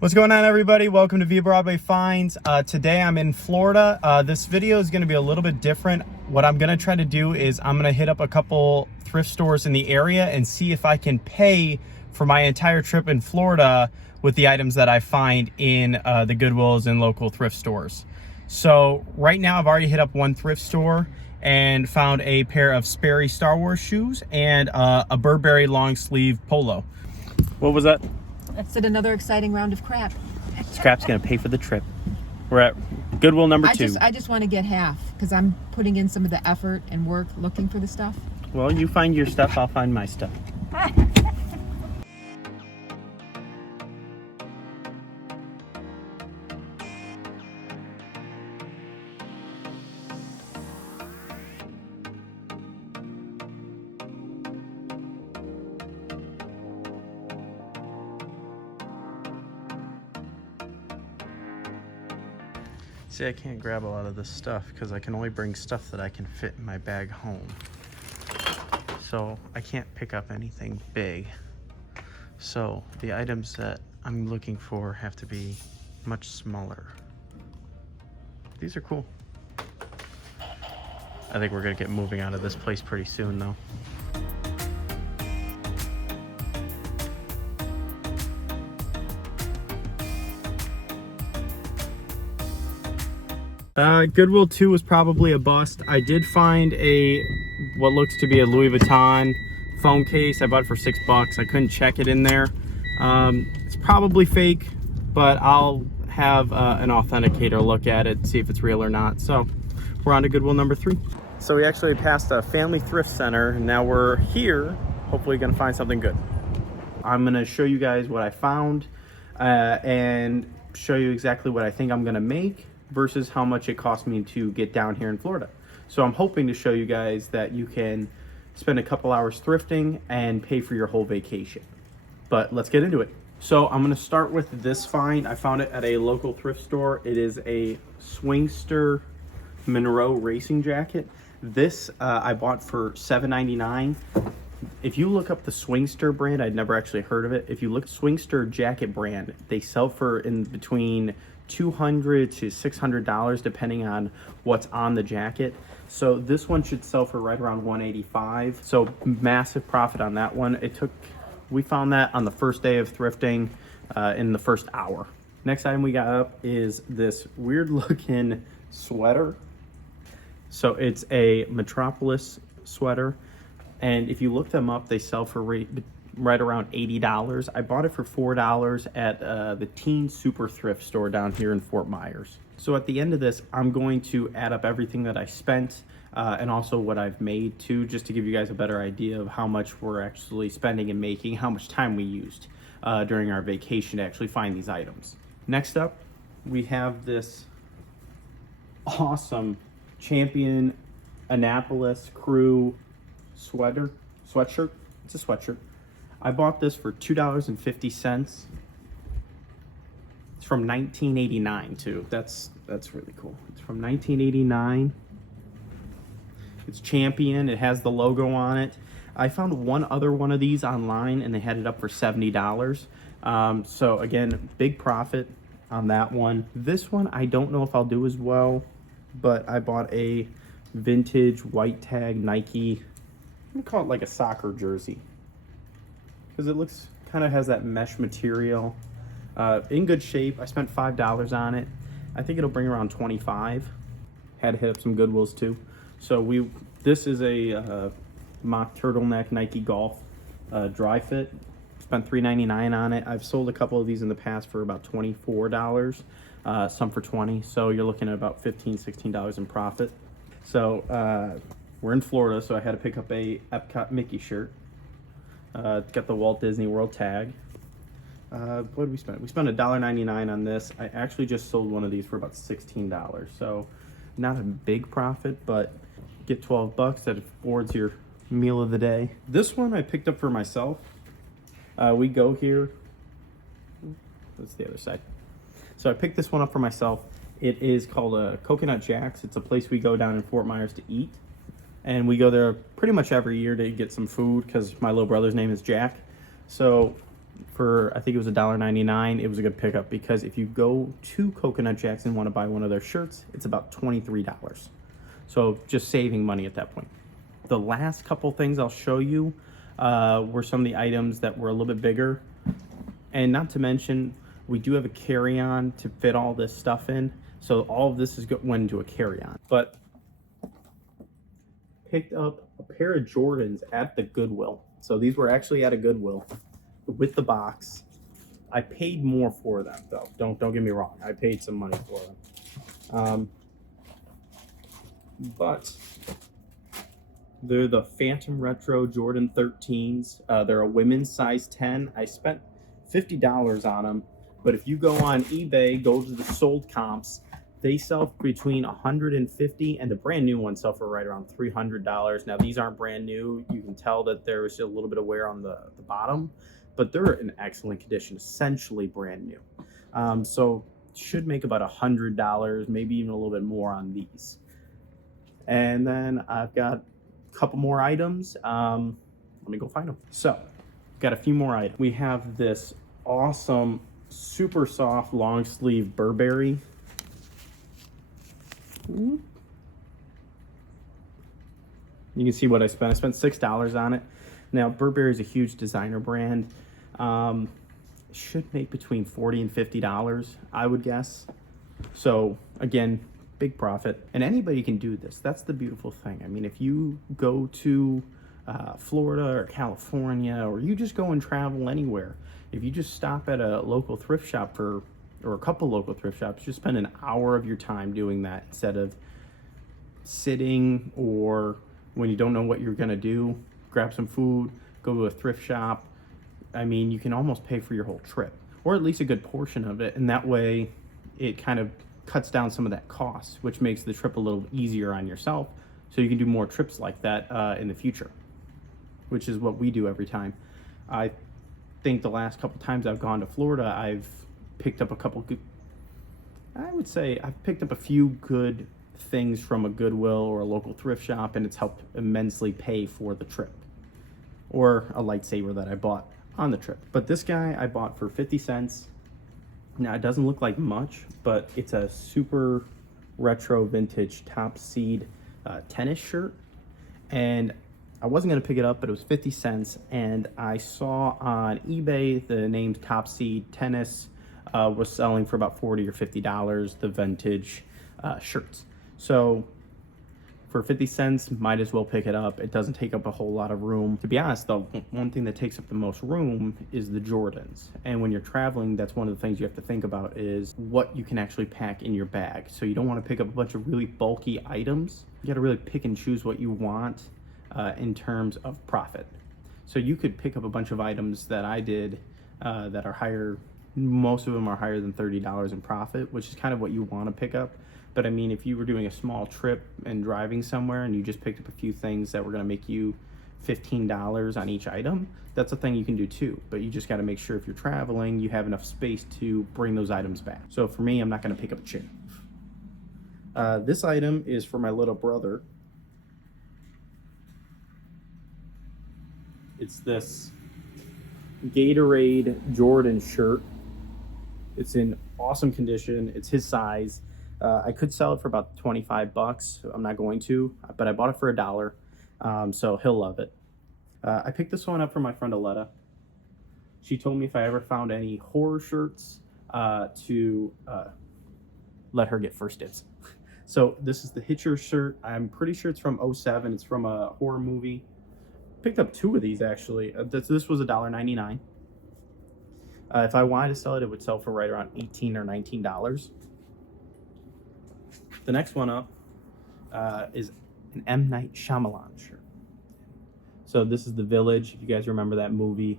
What's going on, everybody? Welcome to Via Broadway Finds. Today I'm in Florida. This video is going to be a little bit different. What I'm going to try to do is I'm going to hit up a couple thrift stores in the area and see if I can pay for my entire trip in Florida with the items that I find in the Goodwills and local thrift stores. So right now I've already hit up one thrift store and found a pair of Sperry Star Wars shoes and a Burberry long sleeve polo. What was that? That's another exciting round of crap. Scrap's gonna pay for the trip. We're at Goodwill number 2. I just want to get half because I'm putting in some of the effort and work looking for the stuff. Well, you find your stuff, I'll find my stuff. See, I can't grab a lot of this stuff because I can only bring stuff that I can fit in my bag home. So I can't pick up anything big. So the items that I'm looking for have to be much smaller. These are cool. I think we're gonna get moving out of this place pretty soon though. Goodwill 2 was probably a bust. I did find what looks to be a Louis Vuitton phone case. I bought it for $6. I couldn't check it in there. It's probably fake, but I'll have an authenticator look at it, see if it's real or not. So we're on to Goodwill number 3. So we actually passed a family thrift center, and now we're here, hopefully gonna find something good. I'm gonna show you guys what I found and show you exactly what I think I'm gonna make versus how much it cost me to get down here in Florida. So I'm hoping to show you guys that you can spend a couple hours thrifting and pay for your whole vacation. But let's get into it. So I'm gonna start with this find. I found it at a local thrift store. It is a Swingster Monroe racing jacket. This I bought for $7.99. If you look up the Swingster brand, I'd never actually heard of it. If you look at Swingster jacket brand, they sell for in between $200 to $600 depending on what's on the jacket. So this one should sell for right around $185. So massive profit on that one. We found that on the first day of thrifting in the first hour. Next item we got up is this weird looking sweater. So it's a Metropolis sweater, and if you look them up, they sell for right around $80. I bought it for $4 at the Teen Super Thrift store down here in Fort Myers. So at the end of this, I'm going to add up everything that I spent and also what I've made too, just to give you guys a better idea of how much we're actually spending and making, how much time we used during our vacation to actually find these items. Next up, we have this awesome Champion Annapolis Crew sweatshirt. It's a sweatshirt. I bought this for $2.50. It's from 1989 too. That's really cool. It's from 1989. It's Champion. It has the logo on it. I found one other one of these online and they had it up for $70. So again, big profit on that one. This one I don't know if I'll do as well, but I bought a vintage white tag Nike. I'm gonna call it like a soccer jersey, because it looks kind of has that mesh material, in good shape. I spent $5 on it. I think it'll bring around 25. Had to hit up some Goodwills too. So this is a mock turtleneck Nike Golf dry fit. Spent $3.99 on it. I've sold a couple of these in the past for about $24, some for $20. So you're looking at about $15, $16 in profit. So we're in Florida, so I had to pick up a Epcot Mickey shirt. Got the Walt Disney World tag. What did we spend? We spent $1.99 on this. I actually just sold one of these for about $16. So not a big profit, but get $12. That affords your meal of the day. This one I picked up for myself. We go here. That's the other side. So I picked this one up for myself. It is called Coconut Jack's. It's a place we go down in Fort Myers to eat. And we go there pretty much every year to get some food because my little brother's name is Jack. So for, I think it was $1.99. It was a good pickup because if you go to Coconut Jacks and want to buy one of their shirts, it's about $23. So just saving money at that point. The last couple things I'll show you were some of the items that were a little bit bigger. And not to mention, we do have a carry-on to fit all this stuff in. So all of this went into a carry-on. But picked up a pair of Jordans at the Goodwill. So these were actually at a Goodwill with the box. I paid more for them though. Don't get me wrong. I paid some money for them. But they're the Phantom Retro Jordan 13s. They're a women's size 10. I spent $50 on them. But if you go on eBay, go to the sold comps, they sell between $150 and the brand new ones sell for right around $300. Now these aren't brand new. You can tell that there was a little bit of wear on the bottom, but they're in excellent condition, essentially brand new. So should make about $100, maybe even a little bit more on these. And then I've got a couple more items. Let me go find them. So got a few more items. We have this awesome, super soft long sleeve Burberry. You can see what I spent. I spent $6 on it. Now, Burberry is a huge designer brand. Should make between $40 and $50, I would guess. So, again, big profit. And anybody can do this. That's the beautiful thing. I mean, if you go to Florida or California, or you just go and travel anywhere, if you just stop at a local thrift shop or a couple local thrift shops, just spend an hour of your time doing that instead of sitting, or when you don't know what you're gonna do, grab some food, go to a thrift shop. I mean, you can almost pay for your whole trip, or at least a good portion of it, and that way it kind of cuts down some of that cost, which makes the trip a little easier on yourself, so you can do more trips like that in the future, which is what we do every time. I think the last couple times I've gone to Florida, I've picked up a couple good, I would say I've picked up a few good things from a Goodwill or a local thrift shop, and it's helped immensely pay for the trip. Or a lightsaber that I bought on the trip. But this guy I bought for 50 cents. Now it doesn't look like much, but it's a super retro vintage top seed tennis shirt. And I wasn't gonna pick it up, but it was 50 cents. And I saw on eBay the name Top Seed Tennis was selling for about $40 or $50, the vintage shirts. So for 50 cents, might as well pick it up. It doesn't take up a whole lot of room. To be honest, the one thing that takes up the most room is the Jordans. And when you're traveling, that's one of the things you have to think about, is what you can actually pack in your bag. So you don't want to pick up a bunch of really bulky items. You got to really pick and choose what you want in terms of profit. So you could pick up a bunch of items that I did that are higher. Most of them are higher than $30 in profit, which is kind of what you want to pick up. But I mean, if you were doing a small trip and driving somewhere and you just picked up a few things that were going to make you $15 on each item, that's a thing you can do too. But you just got to make sure if you're traveling, you have enough space to bring those items back. So for me, I'm not going to pick up a chair. This item is for my little brother. It's this Gatorade Jordan shirt. It's in awesome condition. It's his size. I could sell it for about 25 bucks. I'm not going to, but I bought it for $1. So he'll love it. I picked this one up from my friend Aletta. She told me if I ever found any horror shirts to let her get first dibs. So this is the Hitcher shirt. I'm pretty sure it's from 07. It's from a horror movie. Picked up 2 of these actually. This was $1.99. If I wanted to sell it, it would sell for right around $18 or $19. The next one up is an M. Night Shyamalan shirt. So this is The Village, if you guys remember that movie.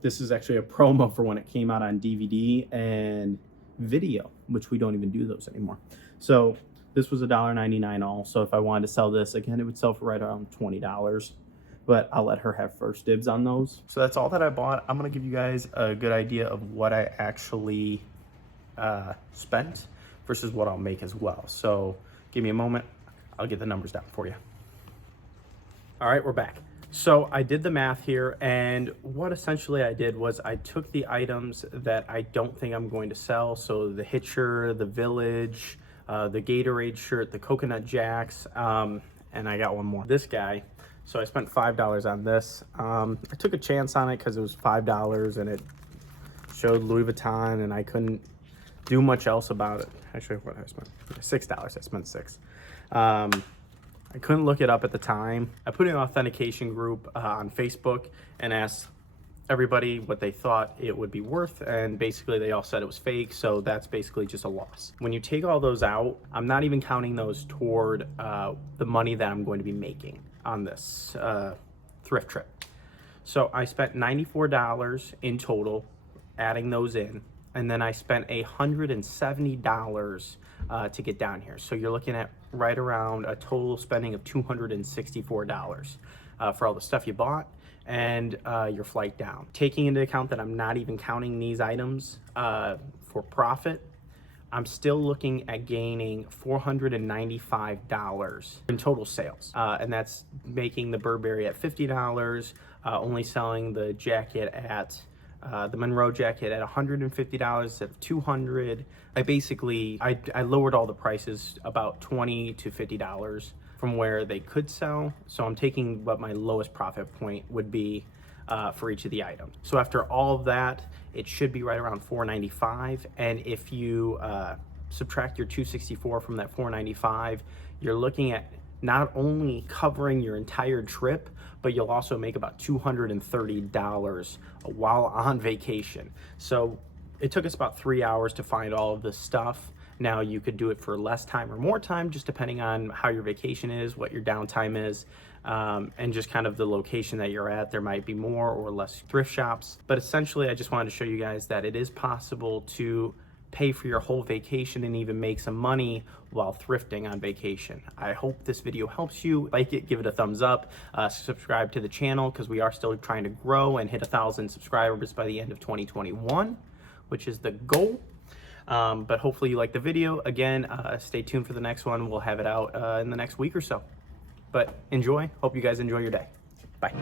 This is actually a promo for when it came out on DVD and video, which we don't even do those anymore. So this was $1.99 all. So if I wanted to sell this, again, it would sell for right around $20. But I'll let her have first dibs on those. So that's all that I bought. I'm gonna give you guys a good idea of what I actually spent versus what I'll make as well. So give me a moment, I'll get the numbers down for you. All right, we're back. So I did the math here, and what essentially I did was I took the items that I don't think I'm going to sell. So the Hitcher, the Village, the Gatorade shirt, the Coconut Jacks, and I got one more. This guy. So I spent $5 on this. I took a chance on it because it was $5 and it showed Louis Vuitton, and I couldn't do much else about it. Actually, what I spent? $6. I spent $6. I couldn't look it up at the time. I put in an authentication group on Facebook and asked everybody what they thought it would be worth, and basically they all said it was fake, so that's basically just a loss. When you take all those out, I'm not even counting those toward the money that I'm going to be making on this thrift trip. So I spent $94 in total, adding those in, and then I spent $170 to get down here. So you're looking at right around a total spending of $264 for all the stuff you bought and your flight down. Taking into account that I'm not even counting these items for profit, I'm still looking at gaining $495 in total sales. And that's making the Burberry at $50, only selling the jacket at the Monroe jacket at $150 instead of $200. I lowered all the prices about $20 to $50 from where they could sell. So I'm taking what my lowest profit point would be for each of the items. So after all of that, it should be right around $495. And if you subtract your $264 from that $495, you're looking at not only covering your entire trip, but you'll also make about $230 while on vacation. So it took us about 3 hours to find all of this stuff. Now you could do it for less time or more time, just depending on how your vacation is, what your downtime is, and just kind of the location that you're at. There might be more or less thrift shops, but essentially I just wanted to show you guys that it is possible to pay for your whole vacation and even make some money while thrifting on vacation. I hope this video helps you. Like it, give it a thumbs up, subscribe to the channel because we are still trying to grow and hit 1,000 subscribers by the end of 2021, which is the goal. But hopefully you like the video. Again, stay tuned for the next one. We'll have it out in the next week or so. But enjoy. Hope you guys enjoy your day. Bye.